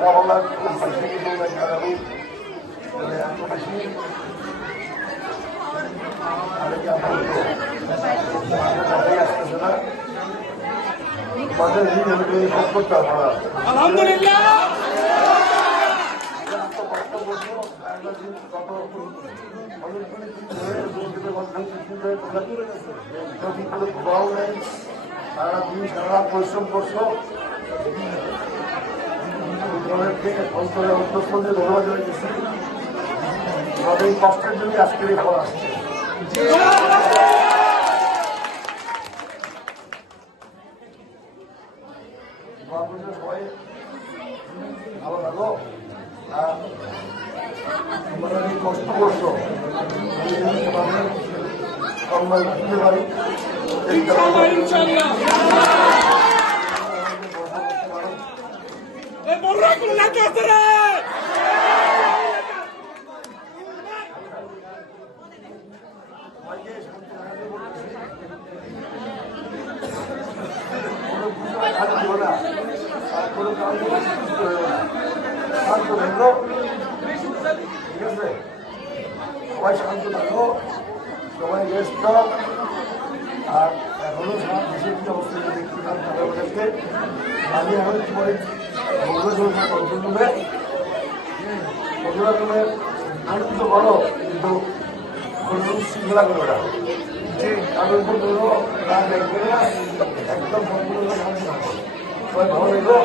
কথা বলার খুব বেশি কিছু নাই, কারণ আমি এত বেশি আসতেছে না। মাঝে সব করতে হবে না। আলহামদুলিল্লাহ সারাদিন সারা পরিশ্রম করছো, অন্তরে অন্তঃস্থলে ধন্যবাদ জানাইতেছি। আমাদের এই কষ্টের জন্য আজকের এই ফল আসছে। সবাই ভালো থাকো, আর তোমরা যে কষ্ট করছো সম্মান দিতে পারি। ইনশাআল্লাহ এ বড় কোন লাগে আছে রে সবাই শান্ত থাকো, সবাই রেস্ট আর এখনো সারা দেশের যে অবস্থা দেখতে পান তাদের কাছে আমি এখন পরে কন্ট্রোল রুমে আনন্দ করো, কিন্তু কোনো শৃঙ্খলা করো না। কারোর উপর কোনো রাগ দেখবে না, একদম সম্পূর্ণ শান্ত থাকো। সবাই ভালো লেগো।